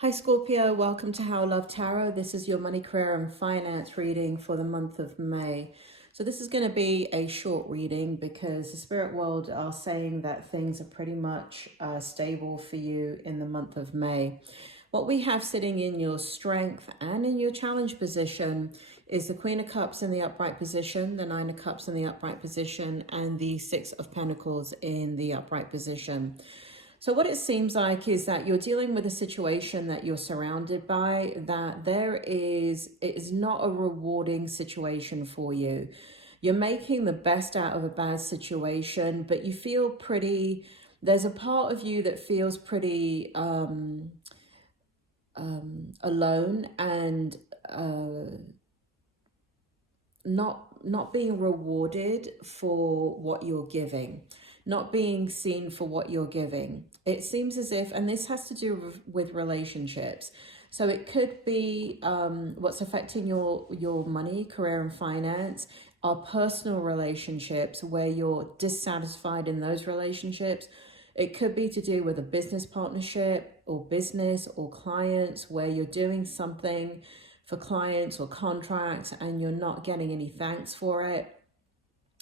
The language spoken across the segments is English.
Hi Scorpio, welcome to How Love Tarot. This is your money, career and finance reading for the month of May. So this is going to be a short reading because the spirit world are saying that things are pretty much stable for you in the month of May. What we have sitting in your strength and in your challenge position is the Queen of Cups in the upright position, the Nine of Cups in the upright position, and the Six of Pentacles in the upright position. So what it seems like is that you're dealing with a situation that you're surrounded by, that it is not a rewarding situation for you. You're making the best out of a bad situation, but you feel pretty, there's a part of you that feels pretty alone and not being rewarded for what you're giving, not being seen for what you're giving. It seems as if, and this has to do with relationships. So it could be what's affecting your money, career and finance, are personal relationships where you're dissatisfied in those relationships. It could be to do with a business partnership or business or clients where you're doing something for clients or contracts and you're not getting any thanks for it.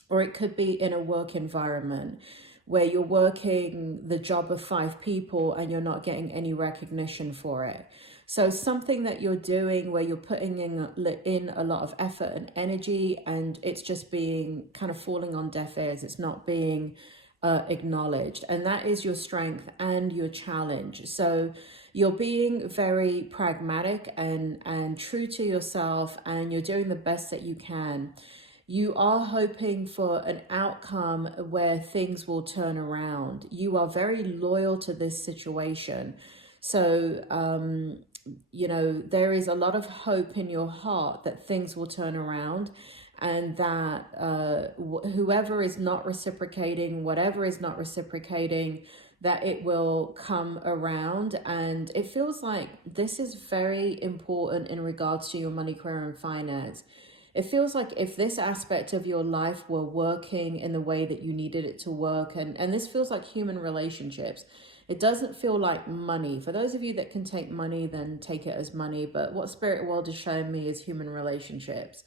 Or it could be in a work environment where you're working the job of 5 people and you're not getting any recognition for it. So something that you're doing where you're putting in a lot of effort and energy and it's just being kind of falling on deaf ears. It's not being acknowledged. And that is your strength and your challenge. So you're being very pragmatic and true to yourself, and you're doing the best that you can. You are hoping for an outcome where things will turn around. You are very loyal to this situation. So, there is a lot of hope in your heart that things will turn around and that whoever is not reciprocating, whatever is not reciprocating, that it will come around. And it feels like this is very important in regards to your money, career and finance. It feels like if this aspect of your life were working in the way that you needed it to work, and this feels like human relationships. It doesn't feel like money. For those of you that can take money, then take it as money. But what spirit world is showing me is human relationships.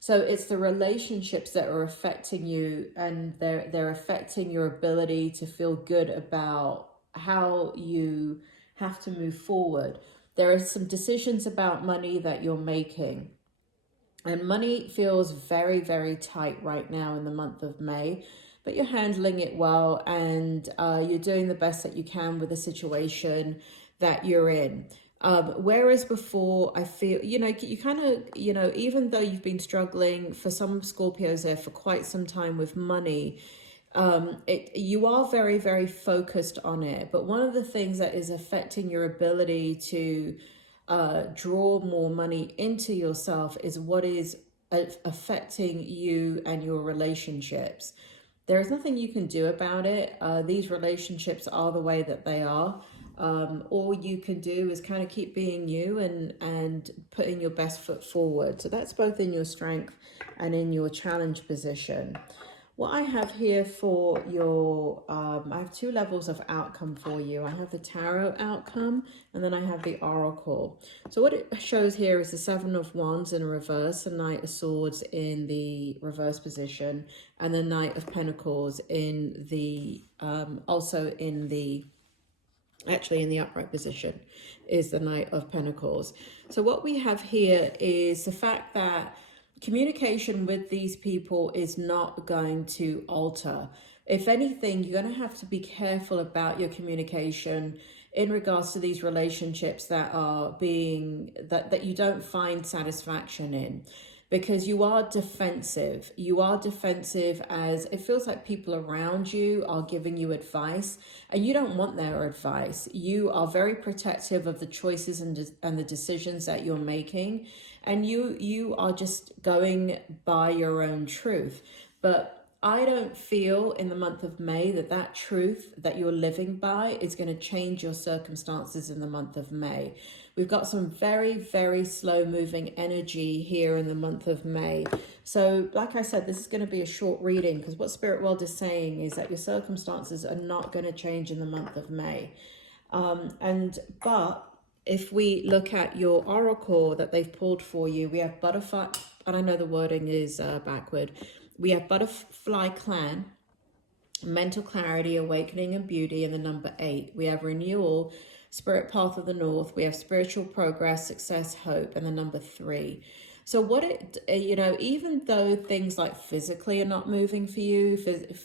So it's the relationships that are affecting you, and they're affecting your ability to feel good about how you have to move forward. There are some decisions about money that you're making. And money feels very, very tight right now in the month of May, but you're handling it well, and you're doing the best that you can with the situation that you're in. Whereas before, I feel, you kind of, even though you've been struggling for some Scorpios there for quite some time with money, you are very, very focused on it. But one of the things that is affecting your ability to draw more money into yourself is what is affecting you and your relationships. There is nothing you can do about it. These relationships are the way that they are. All you can do is kind of keep being you and putting your best foot forward. So that's both in your strength and in your challenge position. What I have here for your, I have 2 levels of outcome for you. I have the tarot outcome, and then I have the oracle. So what it shows here is the 7 of Wands in reverse, the Knight of Swords in the reverse position, and the Knight of Pentacles in the, actually in the upright position is the Knight of Pentacles. So what we have here is the fact that communication with these people is not going to alter. If anything, you're going to have to be careful about your communication in regards to these relationships that are that you don't find satisfaction in, because you are defensive. You are defensive as it feels like people around you are giving you advice and you don't want their advice. You are very protective of the choices and the decisions that you're making. And you are just going by your own truth. But I don't feel in the month of May that truth that you're living by is going to change your circumstances in the month of May. We've got some very, very slow moving energy here in the month of May. So like I said, this is going to be a short reading because what Spirit World is saying is that your circumstances are not going to change in the month of May. But if we look at your oracle that they've pulled for you, we have butterfly, and I know the wording is backward. We have butterfly clan, mental clarity, awakening and beauty, and the number 8. We have renewal, spirit path of the north. We have spiritual progress, success, hope, and the number 3. So what it, even though things like physically are not moving for you,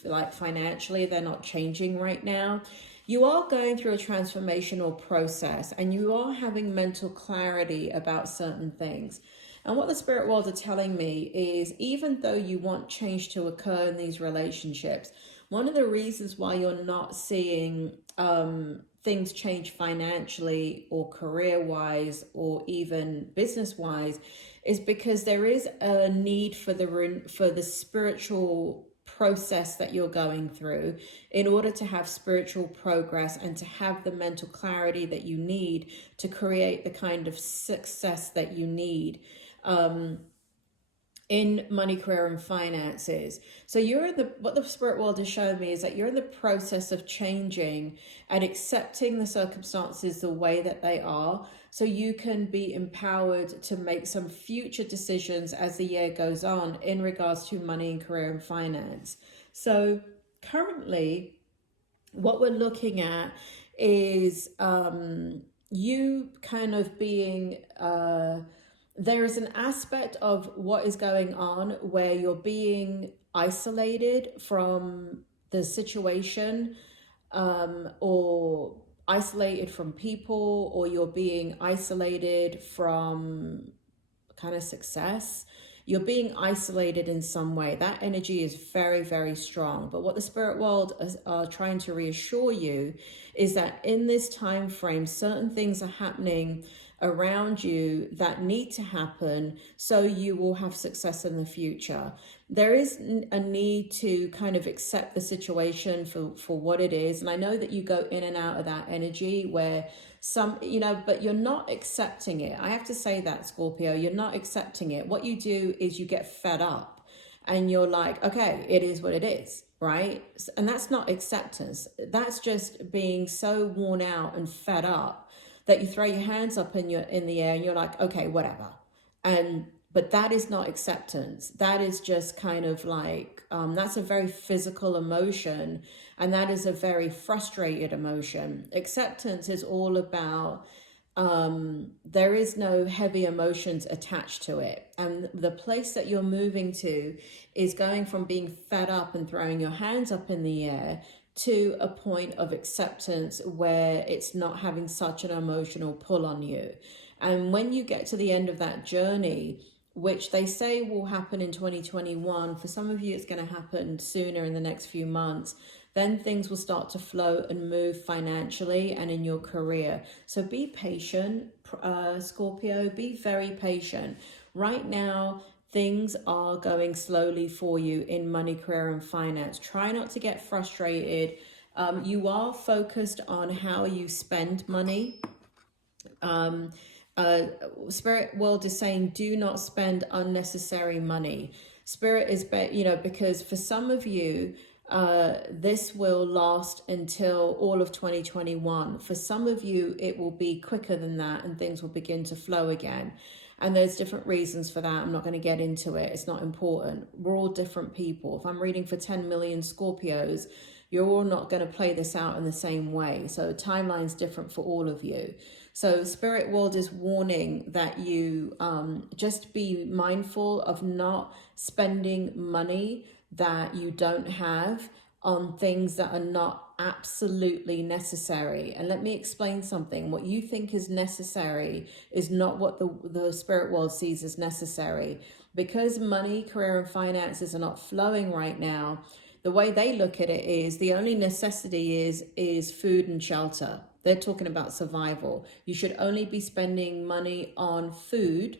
like financially, they're not changing right now, you are going through a transformational process and you are having mental clarity about certain things. And what the spirit world are telling me is, even though you want change to occur in these relationships, one of the reasons why you're not seeing things change financially or career-wise or even business-wise is because there is a need for the spiritual process that you're going through in order to have spiritual progress and to have the mental clarity that you need to create the kind of success that you need in money, career, and finances. So you're in what the spirit world has shown me is that you're in the process of changing and accepting the circumstances the way that they are, so you can be empowered to make some future decisions as the year goes on in regards to money and career and finance. So currently, what we're looking at is you kind of being... there is an aspect of what is going on where you're being isolated from the situation, or isolated from people, or you're being isolated from kind of success. You're being isolated in some way. That energy is very, very strong. But what the spirit world are trying to reassure you is that in this time frame, certain things are happening around you that need to happen so you will have success in the future. There is a need to kind of accept the situation for what it is. And I know that you go in and out of that energy where but you're not accepting it. I have to say that, Scorpio, you're not accepting it. What you do is you get fed up and you're like, okay, it is what it is, right? And that's not acceptance. That's just being so worn out and fed up that you throw your hands up in the air and you're like, okay, whatever. But that is not acceptance. That is just kind of like, that's a very physical emotion, and that is a very frustrated emotion. Acceptance is all about, there is no heavy emotions attached to it. And the place that you're moving to is going from being fed up and throwing your hands up in the air to a point of acceptance where it's not having such an emotional pull on you. And when you get to the end of that journey, which they say will happen in 2021, for some of you it's going to happen sooner, in the next few months, then things will start to flow and move financially and in your career. So be patient, Scorpio, be very patient. Right now, things are going slowly for you in money, career, and finance. Try not to get frustrated. You are focused on how you spend money. Spirit world is saying, do not spend unnecessary money. Spirit is, because for some of you, this will last until all of 2021. For some of you, it will be quicker than that and things will begin to flow again. And there's different reasons for that. I'm not going to get into it. It's not important. We're all different people. If I'm reading for 10 million Scorpios, you're all not going to play this out in the same way. So timeline's different for all of you. So spirit world is warning that you just be mindful of not spending money that you don't have on things that are not absolutely necessary. And let me explain something. What you think is necessary is not what the spirit world sees as necessary. Because money, career, and finances are not flowing right now, the way they look at it is the only necessity is food and shelter. They're talking about survival. You should only be spending money on food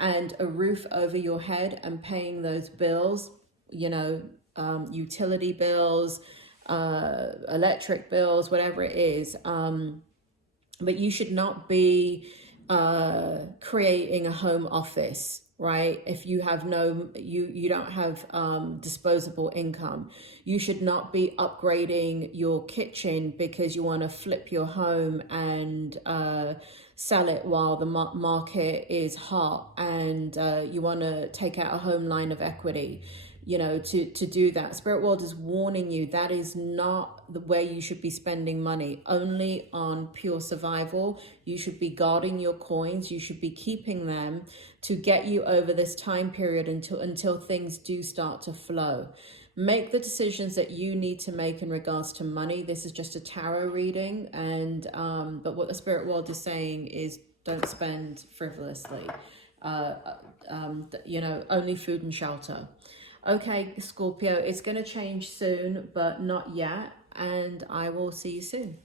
and a roof over your head and paying those bills, utility bills, electric bills, whatever it is. But you should not be creating a home office, right? If you have you don't have disposable income. You should not be upgrading your kitchen because you want to flip your home and sell it while the market is hot, and you want to take out a home line of equity, you know, to do that. Spirit world is warning you that is not the way you should be spending money. Only on pure survival. You should be guarding your coins. You should be keeping them to get you over this time period until things do start to flow. Make the decisions that you need to make in regards to money. This is just a tarot reading, and but what the spirit world is saying is don't spend frivolously. You know, only food and shelter. Okay, Scorpio, it's going to change soon, but not yet, and I will see you soon.